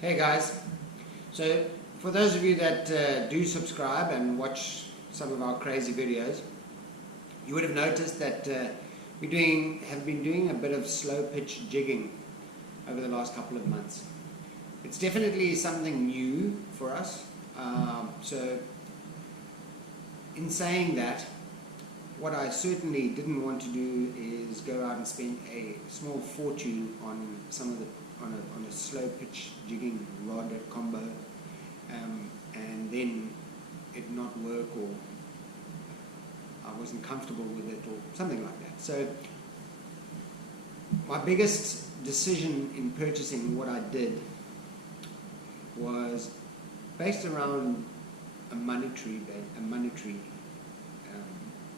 Hey guys, so for those of you that do subscribe and watch some of our crazy videos, you would have noticed that we have been doing a bit of slow pitch jigging over the last couple of months. It's definitely something new for us. So in saying that, what I certainly didn't want to do is go out and spend a small fortune on on a slow pitch jigging rod combo, and then it not work, or I wasn't comfortable with it, or something like that. So my biggest decision in purchasing what I did was based around a monetary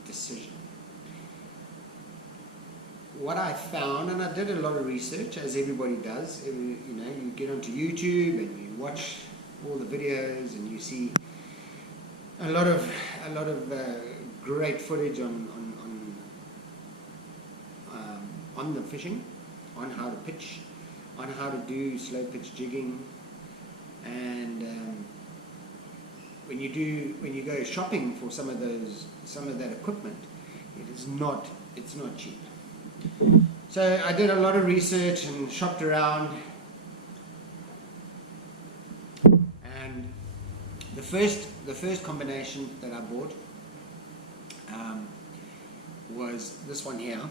decision. What I found, and I did a lot of research, as everybody does. You get onto YouTube and you watch all the videos, and you see a lot of great footage on the fishing, on how to pitch, on how to do slow pitch jigging, and when you go shopping for some of that equipment, it's not cheap. So I did a lot of research and shopped around, and the first combination that I bought was this one here,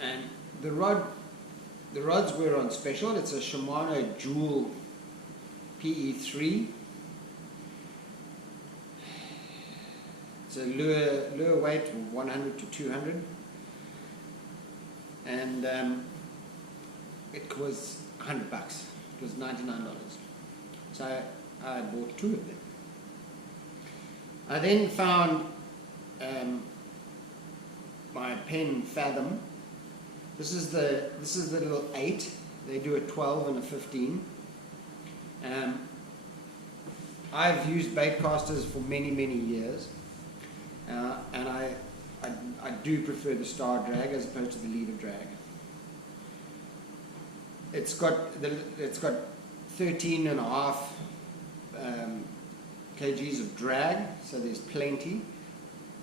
and the rods were on special. It's a Shimano Dual PE3. It's a lure weight of 100 to 200, and it was $100. It was $99. So I bought two of them. I then found my Penn Fathom. This is the little 8. They do a 12 and a 15. I've used bait casters for many years. And I do prefer the star drag as opposed to the leader drag. It's got 13.5 kgs of drag, so there's plenty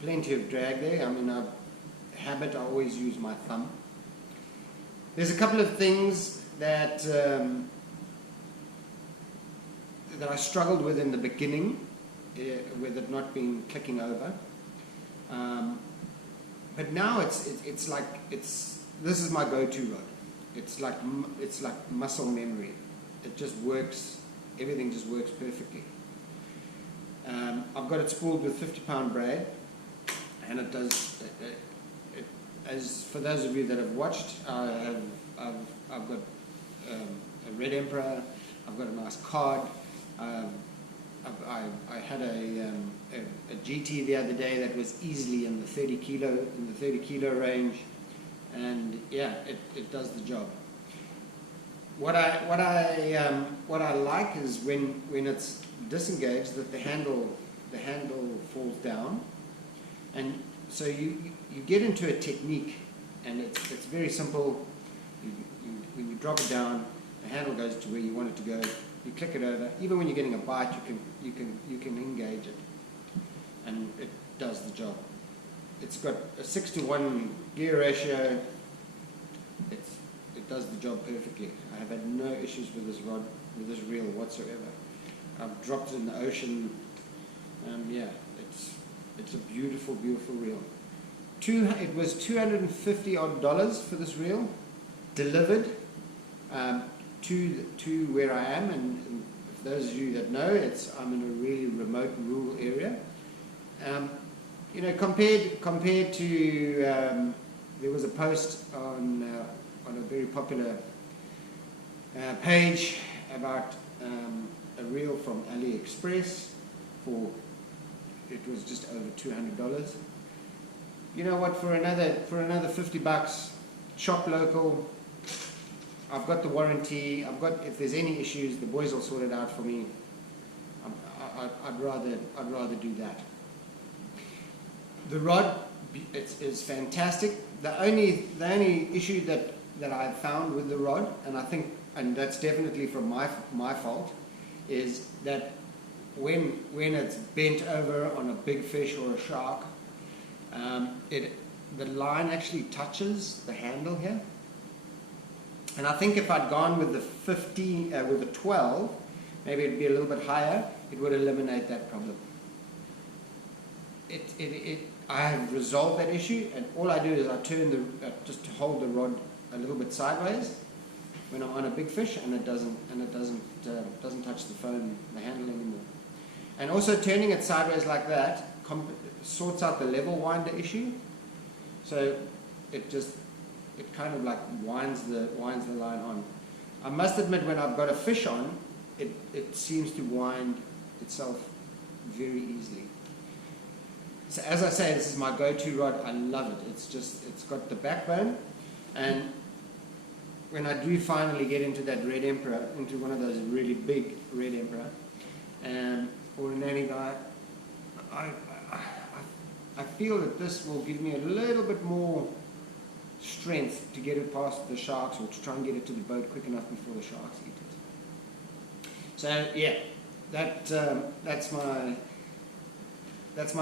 of drag there. I mean, I always use my thumb. There's a couple of things that I struggled with in the beginning, with it not being clicking over. But now it's like this is my go-to rod. It's like muscle memory. It just works. Everything just works perfectly. I've got it spooled with 50-pound braid, and it does. As for those of you that have watched, I've got a red emperor. I've got a nice cod. I had a GT the other day that was easily in the 30 kilo range, and yeah, it does the job. What I like is when it's disengaged, that the handle falls down, and so you get into a technique, and it's very simple. When you drop it down, the handle goes to where you want it to go. You click it over. Even when you're getting a bite, you can engage it, and it does the job. It's got a 6-to-1 gear ratio. It does the job perfectly. I have had no issues with this rod, with this reel whatsoever. I've dropped it in the ocean. Yeah, it's a beautiful reel. It was $250 odd for this reel, delivered to where I am, and for those of you that know, I'm in a really remote rural area. Compared to there was a post on a very popular page about a reel from AliExpress it was just over $200. You know what? For another $50, shop local. I've got the warranty. If there's any issues, the boys will sort it out for me. I'd rather do that. The rod is fantastic. The only issue that that I've found with the rod, and I think, and that's definitely from my fault, is that when it's bent over on a big fish or a shark, the line actually touches the handle here. And I think if I'd gone with the 12, maybe it'd be a little bit higher, it would eliminate that problem. I have resolved that issue, and all I do is I turn just to hold the rod a little bit sideways when I'm on a big fish, and it doesn't touch the phone, the handle anymore. And also turning it sideways like that sorts out the level winder issue. So it kind of like winds the line on. I must admit, when I've got a fish on, it seems to wind itself very easily. So as I say, this is my go-to rod. I love it. It's got the backbone, and when I do finally get into that red emperor, into one of those really big red emperor, or a nanny guy, I feel that this will give me a little bit more strength to get it past the sharks, or to try and get it to the boat quick enough before the sharks eat it. So yeah, that's my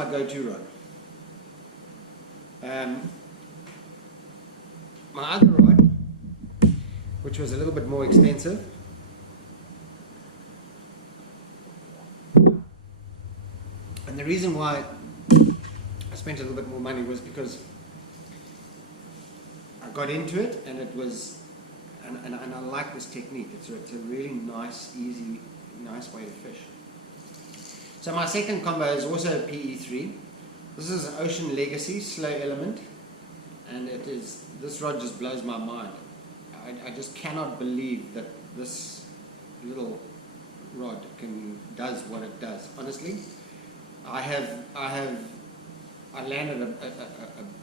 go-to rod. My other rod, which was a little bit more expensive, and the reason why I spent a little bit more money was because I got into it, and it was, and I like this technique. It's a really nice, easy, nice way to fish. So my second combo is also a PE3. This is an Ocean Legacy Slow Element, and this rod just blows my mind. I just cannot believe that this little rod does what it does. Honestly, I landed a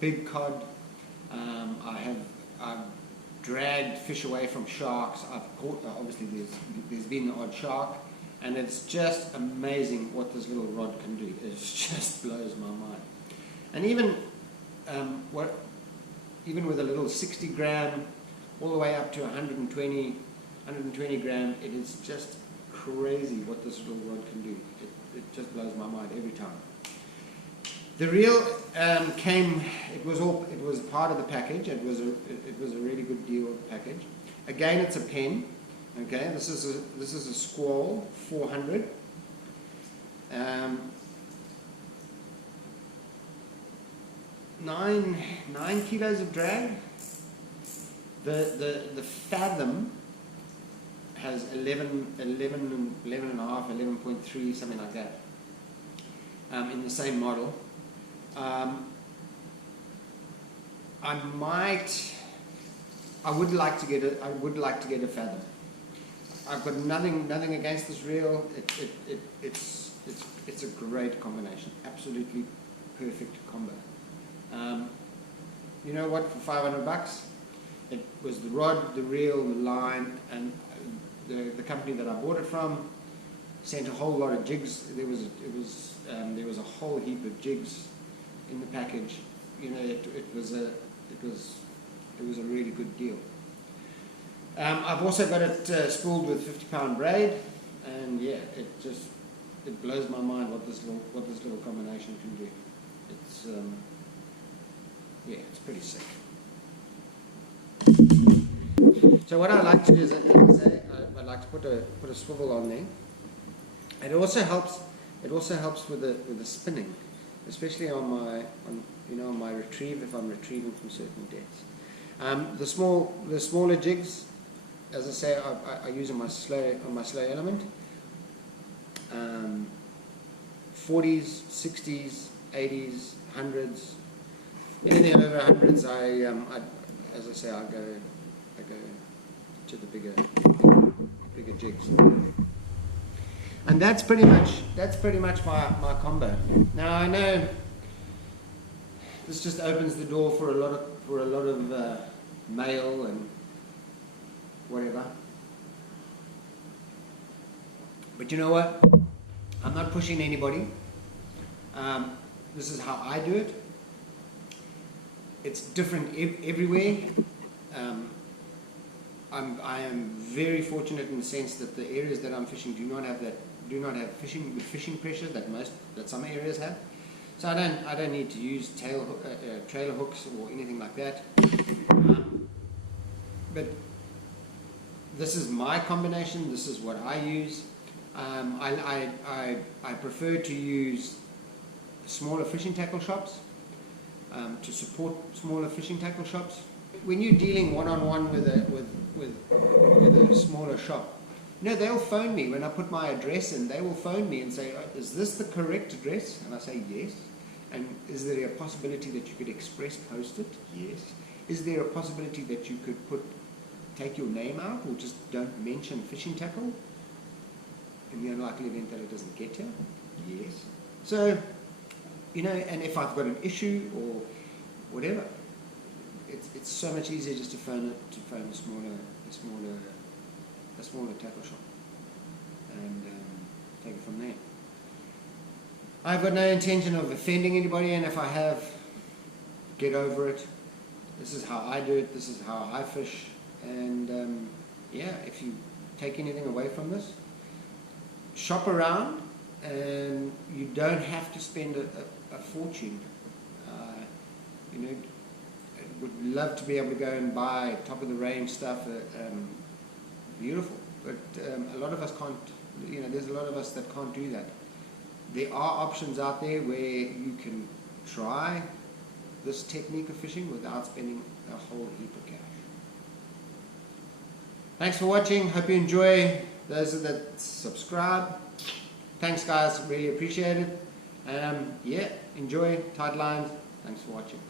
big cod. I've dragged fish away from sharks. I've caught, obviously there's been the odd shark, and it's just amazing what this little rod can do. It just blows my mind. And even with a little 60 gram all the way up to 120 gram, it is just crazy what this little rod can do. It just blows my mind every time. The reel it was part of the package. It was a really good deal package. Again, it's a Penn. Okay, this is a Squall 400. 9 kilos of drag. The Fathom has 11 and a half, 11.3, something like that, in the same model. I would like to get a Fathom. I've got nothing against this reel. It's a great combination. Absolutely perfect combo. You know what? For $500, it was the rod, the reel, the line, and the company that I bought it from sent a whole lot of jigs. There was a whole heap of jigs in the package. You know, it was a really good deal. I've also got it spooled with 50-pound braid, and yeah, it blows my mind what this little combination can do. It's it's pretty sick. So what I like to do is, I like to put a swivel on there. It also helps with the spinning, especially on my retrieve, if I'm retrieving from certain depths. The smaller jigs, as I say, I use on my slow element. 40s, 60s, 80s, 100s, anything over 100s. As I say, I go to the bigger jigs. And that's pretty much my combo. Now I know this just opens the door for a lot of mail and whatever. But you know what? I'm not pushing anybody. This is how I do it. It's different everywhere. I am very fortunate in the sense that the areas that I'm fishing do not have fishing pressure that some areas have. So I don't need to use trailer hooks or anything like that. But this is my combination. This is what I use. I prefer to use smaller fishing tackle shops to support smaller fishing tackle shops. When you're dealing one-on-one with a smaller shop, they'll phone me when I put my address in. They will phone me and say, "Is this the correct address?" And I say, "Yes." "And is there a possibility that you could express post it?" "Yes." "Is there a possibility that you could take your name out or just don't mention fishing tackle in the unlikely event that it doesn't get here?" "Yes." So, and if I've got an issue or whatever, it's so much easier just to phone a smaller tackle shop and take it from there. I've got no intention of offending anybody, and if I have, get over it. This is how I do it. This is how I fish. And if you take anything away from this, shop around, and you don't have to spend a fortune. Would love to be able to go and buy top of the range stuff, beautiful, but a lot of us can't. There's a lot of us that can't do that. There are options out there where you can try this technique of fishing without spending a whole heap of cash. Thanks for watching. Hope you enjoy. Those that subscribe, thanks guys, really appreciate it. Enjoy tight lines. Thanks for watching.